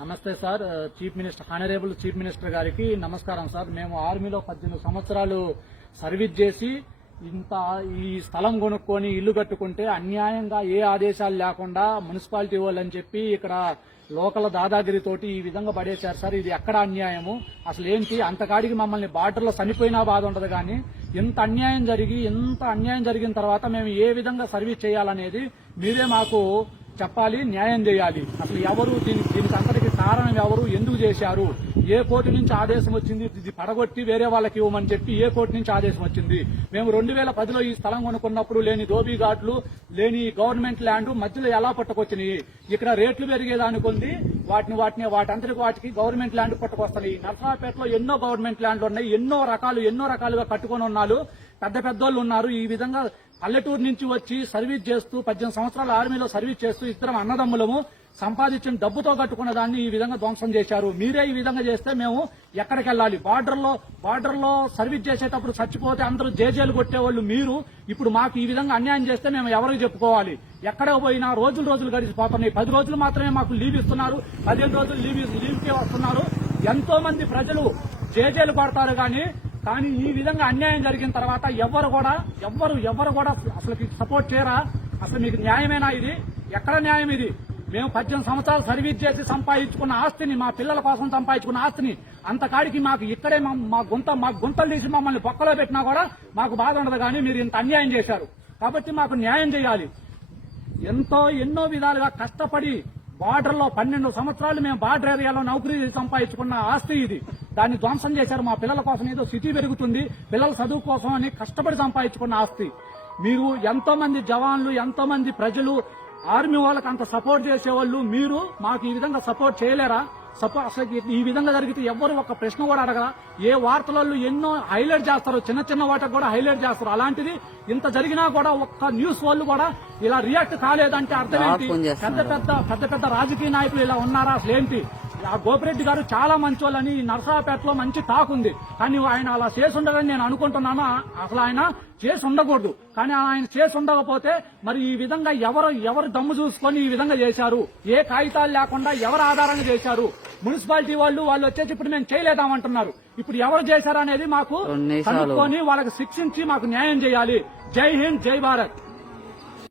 నమస్తే sir. Chief minister, honourable chief minister గారికి నమస్కారం సార్. మేము ఆర్మీలో 18 సంవత్సరాలు సర్వీస్ చేసి ఈ స్థలం కొనుక్కొని ఇల్లు కట్టుకుంటే అన్యాయంగా ఏ ఆదేశాలు లేకుండా మున్సిపాలిటీ వాళ్ళని చెప్పి ఇక్కడ లోకల్ దాదాగిరితోటి ఈ విధంగా పడేశారు సార్. ఇది ఎక్కడ అన్యాయము? అసలు ఏంటి? అంతకాడికి మమ్మల్ని బార్డర్లో చనిపోయినా బాధ ఉండదు కానీ ఇంత అన్యాయం జరిగిన తర్వాత మేము ఏ విధంగా సర్వీస్ చేయాలనేది మీరే మాకు చెప్పాలి, న్యాయం చేయాలి. అసలు ఎవరు దీనికి అంతటికి కారణం ఎవరు, ఎందుకు చేశారు, ఏ కోర్టు నుంచి ఆదేశం వచ్చింది, ఇది పడగొట్టి వేరే వాళ్ళకి ఇవ్వమని చెప్పి ఏ కోర్టు నుంచి ఆదేశం వచ్చింది? మేము 2010లో ఈ స్థలం కొనుక్కున్నప్పుడు లేని దోబీ ఘాట్లు, లేని గవర్నమెంట్ ల్యాండ్ మధ్యలో ఎలా పట్టుకొచ్చినాయి? ఇక్కడ రేట్లు పెరిగేదానికొంది వాటికి గవర్నమెంట్ ల్యాండ్ పట్టుకొస్తున్నాయి. నర్సరావుపేటలో ఎన్నో గవర్నమెంట్ ల్యాండ్లు ఉన్నాయి, ఎన్నో రకాలుగా కట్టుకొని ఉన్నారు, పెద్దోళ్ళు ఉన్నారు. ఈ విధంగా పల్లెటూరు నుంచి వచ్చి సర్వీస్ చేస్తూ 18 సంవత్సరాల ఆర్మీలో సర్వీస్ చేస్తూ ఇద్దరం అన్నదమ్ములము సంపాదించిన డబ్బుతో కట్టుకున్న దాన్ని ఈ విధంగా ధ్వంసం చేశారు. మీరే ఈ విధంగా చేస్తే మేము ఎక్కడికి వెళ్ళాలి? బార్డర్లో సర్వీస్ చేసేటప్పుడు చచ్చిపోతే అందరూ జేజేలు కొట్టేవాళ్ళు మీరు. ఇప్పుడు మాకు ఈ విధంగా అన్యాయం చేస్తే మేము ఎవరికి చెప్పుకోవాలి? ఎక్కడ పోయినా రోజులు గడిచిపోతున్నాయి. 10 రోజులు మాత్రమే మాకు లీవ్ ఇస్తున్నారు, 15 రోజులు లీవ్కే వస్తున్నారు. ఎంతో మంది ప్రజలు జేజేలు పడతారు కానీ ఈ విధంగా అన్యాయం జరిగిన తర్వాత ఎవరు కూడా అసలు సపోర్ట్ చేయరా? అసలు మీకు న్యాయమేనా ఇది? ఎక్కడ న్యాయం ఇది? మేము 18 సంవత్సరాలు సర్వీస్ చేసి సంపాదించుకున్న ఆస్తిని, మా పిల్లల కోసం సంపాదించుకున్న ఆస్తిని అంతకాడికి మాకు ఇక్కడే మా గుంతలు తీసి మమ్మల్ని బొక్కలో పెట్టినా కూడా మాకు బాధ ఉండదు. కానీ మీరు ఇంత అన్యాయం చేశారు కాబట్టి మాకు న్యాయం చేయాలి. ఎన్నో విధాలుగా కష్టపడి బార్డర్లో 12 సంవత్సరాలు మేము బార్డర్ ఏరియాలో నౌకరీ సంపాదించుకున్న ఆస్తి ఇది. దాన్ని ధ్వంసం చేశారు. మా పిల్లల కోసం ఏదో సిటీ పెరుగుతుంది, పిల్లల చదువు కోసం అని కష్టపడి సంపాదించుకున్న ఆస్తి. మీరు ఎంతో మంది జవాన్లు, ఎంతో మంది ప్రజలు, ఆర్మీ వాళ్ళకి అంత సపోర్ట్ చేసేవాళ్ళు మీరు మాకు ఈ విధంగా సపోర్ట్ చేయలేరా? అసలు ఈ విధంగా జరిగితే ఎవ్వరు ఒక ప్రశ్న కూడా అడగరా? ఏ వార్తలలో ఎన్నో హైలైట్ చేస్తారు, చిన్న వాటికి కూడా హైలైట్ చేస్తారు. అలాంటిది ఇంత జరిగినా కూడా ఒక్క న్యూస్ వాళ్ళు కూడా ఇలా రియాక్ట్ కాలేదంటే అర్థం ఏంటి? పెద్ద రాజకీయ నాయకులు ఇలా ఉన్నారా? అసలు ఏంటి? ఆ గోపిరెడ్డి గారు చాలా మంచోళ్ళని నర్సరావుపేటలో మంచి టాక్ ఉంది. కానీ ఆయన అలా చేసి ఉండదని నేను అనుకుంటున్నాను. అసలు ఆయన చేసి ఉండకూడదు. కానీ ఆయన చేసి ఉండకపోతే మరి ఈ విధంగా ఎవరు దమ్ము చూసుకొని ఈ విధంగా చేశారు? ఏ కాగితాలు లేకుండా ఎవరు ఆధారంగా చేశారు? మున్సిపాలిటీ వాళ్ళు వచ్చేసి ఇప్పుడు మేము చేయలేదామంటున్నారు. ఇప్పుడు ఎవరు చేశారనేది మాకు కనుక్కొని వాళ్ళకి శిక్షించి మాకు న్యాయం చేయాలి. జై హింద్, జై భారత్.